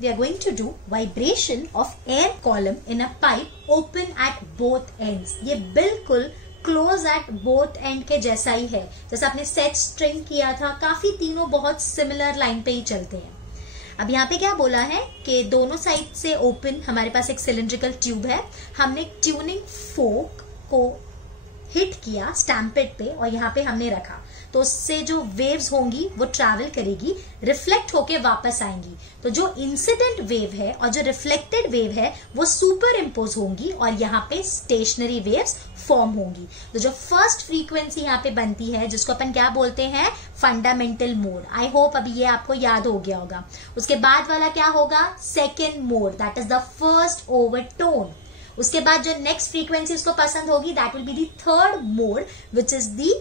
we are going to do vibration of air column in a pipe open at both ends. ये बिल्कुल close at both and के जैसा ही है, जैसा आपने सेट स्ट्रिंग किया था, काफी तीनों बहुत सिमिलर लाइन पे ही चलते हैं। अब यहाँ पे क्या बोला है कि दोनों साइड से ओपन हमारे पास एक सिलिंड्रिकल ट्यूब है, हमने ट्यूनिंग फोक को हिट किया स्टैम्पेड पे और यहाँ पे हमने रखा, तो उससे जो वेव्स होंगी वो ट्रैवल करेगी, रिफ्लेक्ट होके वापस आएंगी। तो जो इंसिडेंट वेव है और जो रिफ्लेक्टेड वेव है वो सुपर इम्पोज होंगी और यहाँ पे स्टेशनरी वेव्स फॉर्म होंगी। तो जो फर्स्ट फ्रीक्वेंसी यहाँ पे बनती है जिसको अपन क्या बोलते हैं, फंडामेंटल मोड। आई होप अभी ये आपको याद हो गया होगा। उसके बाद वाला क्या होगा, second mode, that is the first overtone. उसके बाद जो नेक्स्ट फ्रीक्वेंसी उसको पसंद होगी that will be the third mode which is the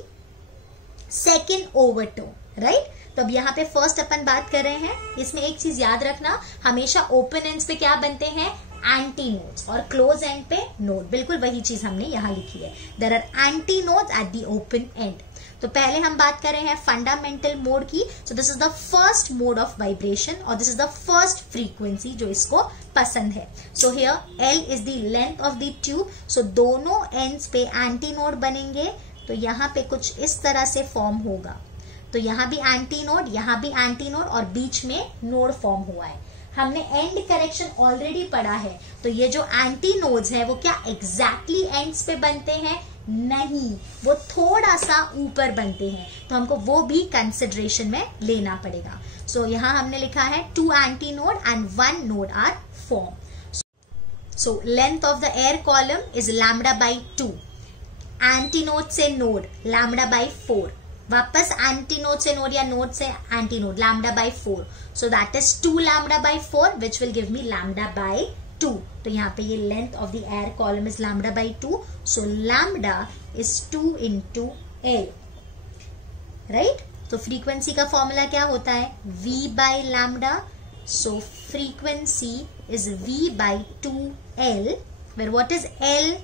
second overtone, right. तो अब यहाँ पे फर्स्ट अपन बात कर रहे हैं, इसमें एक चीज याद रखना, हमेशा ओपन एंड्स पे क्या बनते हैं, एंटी नोड्स, और क्लोज एंड पे नोड, बिल्कुल वही चीज हमने यहाँ लिखी है। There are antinodes at the open end. तो पहले हम बात कर रहे हैं फंडामेंटल मोड की। So this is the first mode of vibration और this is the first frequency जो इसको पसंद है। So here L is the length of the tube. So दोनों एंड्स पे एंटी नोड बनेंगे, तो यहाँ पे कुछ इस तरह से फॉर्म होगा। तो यहाँ भी एंटी नोड, यहाँ भी एंटी नोड और बीच में नोड फॉर्म हुआ है। हमने एंड करेक्शन ऑलरेडी पढ़ा है, तो ये जो एंटी नोड्स है वो क्या एग्जैक्टली एंड्स पे बनते हैं, नहीं, वो थोड़ा सा ऊपर बनते हैं, तो हमको वो भी कंसिडरेशन में लेना पड़ेगा। सो यहाँ हमने लिखा है 2 antinode and 1 node are form. So length of the air column is lambda by 2, antinode से नोड लैम्डा बाई 4, वापस एंटी नोड से नोड या नोड से antinode lambda by 4, so that is 2 lambda by 4 which will give me lambda by 2। तो यहाँ पे ये length of the air column is lambda by 2, so lambda is 2 into L, right. तो frequency का formula क्या होता है, V by lambda. So frequency is V by 2L, where what is L?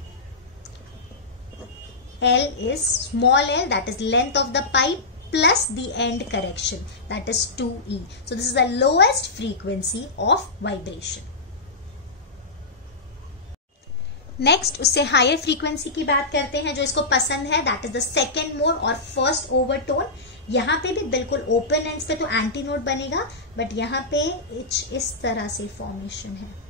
L is small l, that is length of the pipe plus the end correction, that is 2E. So this is the lowest frequency of vibration. Next उससे higher frequency की बात करते हैं जो इसको पसंद है, that is the second mode और फर्स्ट ओवरटोन। यहाँ पे भी बिल्कुल ओपन एंड्स पे तो एंटी नोड बनेगा, बट यहाँ पे इस तरह से फॉर्मेशन है।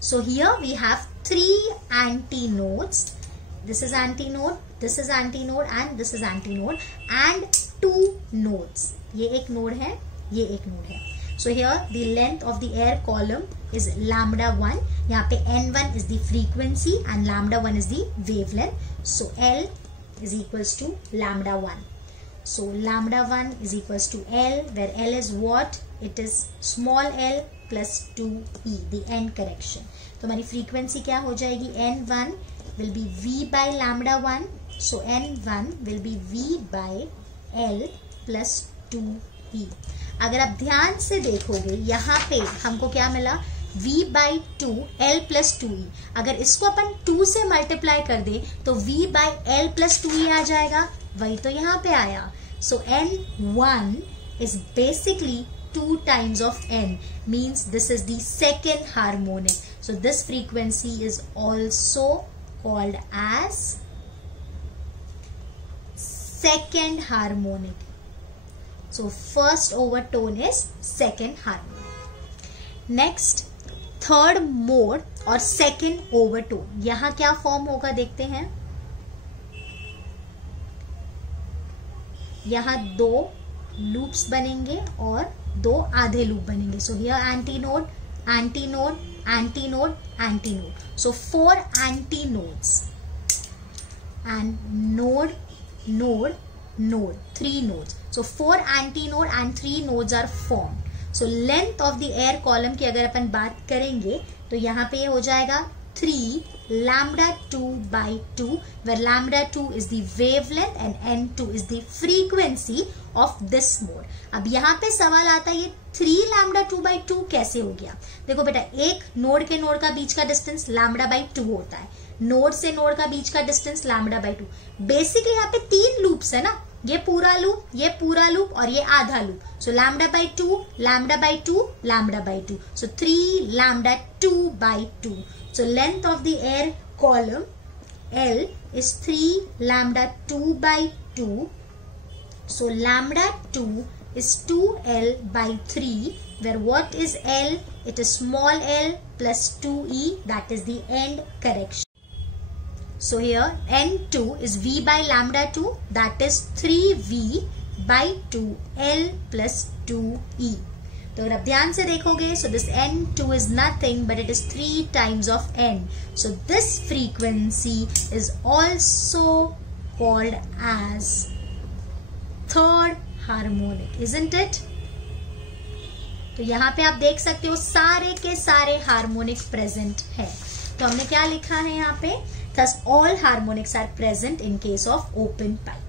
So here we have 3 antinodes. This is antinode, this is antinode and this is antinode and 2 nodes. ये एक नोड है, ये एक नोड है। So here the length of the air column is lambda 1. यहाँ पे n1 is the frequency and lambda 1 is the wavelength. So L is equals to lambda 1. So lambda 1 is equals to L, where L is what? It is small l plus 2E, the end correction. तो हमारी frequency क्या हो जाएगी, n1 will be V by lambda 1. So n1 will be V by L plus 2E. अगर आप ध्यान से देखोगे यहाँ पे हमको क्या मिला, V by 2 L plus 2E। अगर इसको अपन 2 से मल्टीप्लाई कर दे तो V by L plus 2E आ जाएगा, वही तो यहाँ पे आया। So n1 is basically 2 times of n, means this is the second harmonic. So this frequency is also called as second harmonic. So first overtone is second harmonic. Next third mode और second overtone, यहाँ क्या form होगा देखते हैं। यहाँ 2 loops बनेंगे और 2 आधे लूप बनेंगे। So here anti node, anti node, anti node, anti node. So 4 anti nodes and node, node, node, 3 nodes. So 4 antinode and 3 nodes are formed. So length of the air column की अगर अपन बात करेंगे तो यहाँ पे हो जाएगा 3 lambda 2 by 2, where lambda 2 is the wavelength and n2 is the frequency of this mode. अब यहाँ पे सवाल आता है ये 3 lambda 2 by 2 कैसे हो गया। देखो बेटा, एक नोड के नोड का बीच का डिस्टेंस lambda by 2 होता है, नोड से नोड का बीच का डिस्टेंस लैम्डा बाई 2। बेसिकली यहाँ पे 3 लूप्स है ना, ये पूरा लूप और ये आधा loop. So lambda by 2, lambda by 2, lambda by 2. So 3 lambda 2 by 2. So length of the air column L is 3 lambda 2 by 2. So lambda 2 is 2L by 3, where what is L? It is small l plus 2e, that is the end correction. So here N2 is V by lambda 2, that is 3V by 2L plus 2E. तो अगर आप ध्यान से देखोगे, so this N2 is nothing but it is 3 times of N. So this frequency is also called as third harmonic, isn't it? तो यहाँ पे आप देख सकते हो सारे के सारे हार्मोनिक्स प्रेजेंट है. तो हमने क्या लिखा है यहाँ पे? Thus all harmonics are present in case of open pipe.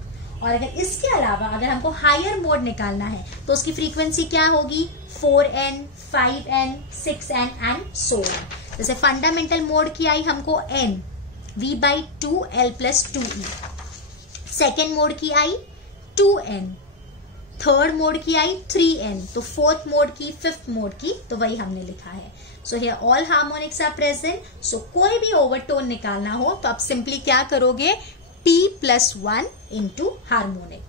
और अगर इसके अलावा अगर हमको हायर मोड निकालना है तो उसकी फ्रीक्वेंसी क्या होगी? 4n, 5n, 6n and so on. जैसे फंडामेंटल मोड की आई हमको n, v by 2l plus 2e. Second mode की आई 2n, थर्ड मोड की आई 3n, तो फोर्थ मोड की, फिफ्थ मोड की, तो वही हमने लिखा है. So here all harmonics are present. So कोई भी ओवरटोन निकालना हो तो आप सिंपली क्या करोगे? p plus 1 into harmonic.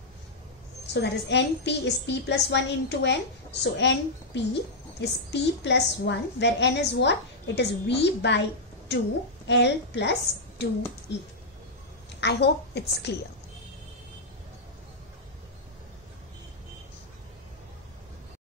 So that is np is p plus 1 into n. So np is p plus 1, where n is what? It is v by 2 l plus 2e. I hope it's clear.